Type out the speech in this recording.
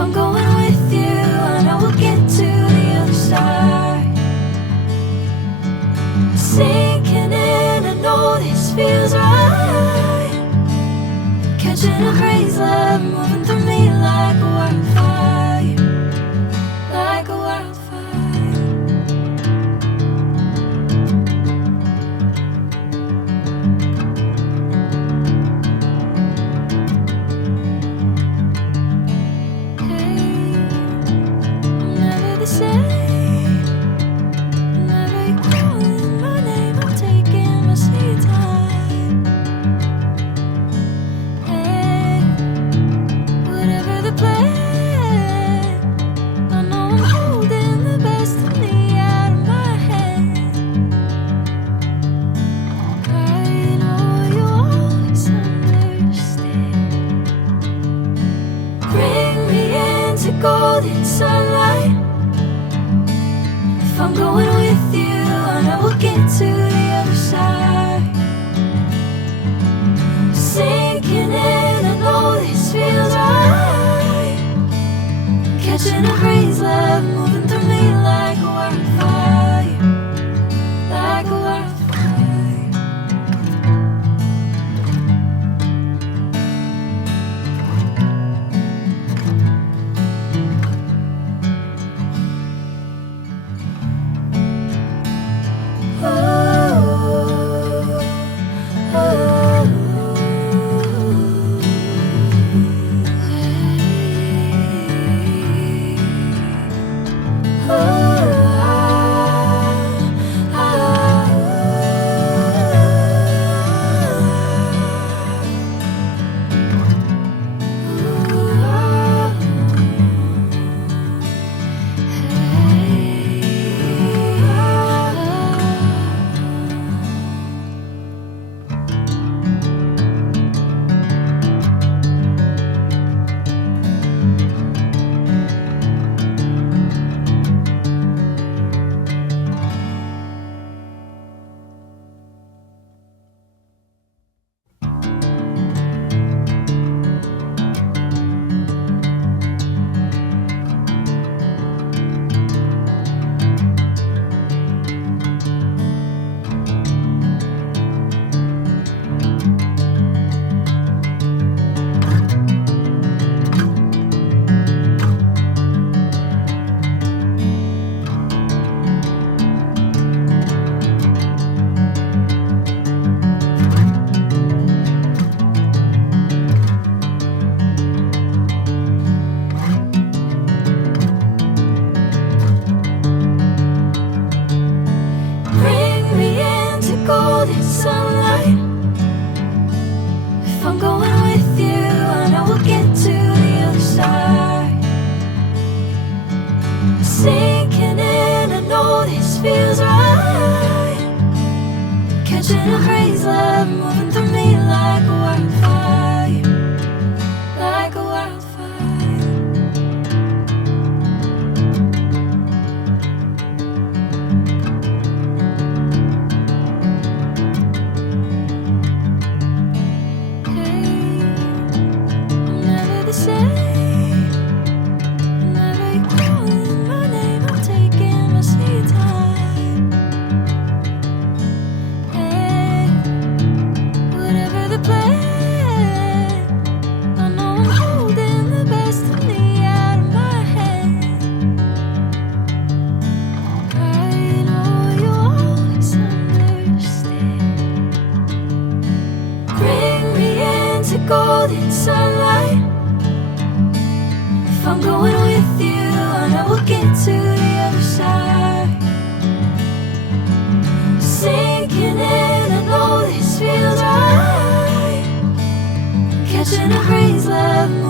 I'm going with you, I know we'll get to the other side. Sinking in, I know this feels right. Catching a crazy love moving through me like a wildfire, like a wildfire. Golden sunlight. If I'm going with you, I know we'll get to the other side. Sinking in, I know this feels right. Catching a crazy love moving through me like a wildfire, like a wildfire. Golden sunlight. If I'm going with you, I know we'll get to the other side. Sinking in, I know this feels right. Catching a crazy love moving through me like a wildfire, like a wildfire. Golden sunlight. If I'm going with you, I know we'll get to the other side. Sinking in, I know this feels right. Catching a crazy love.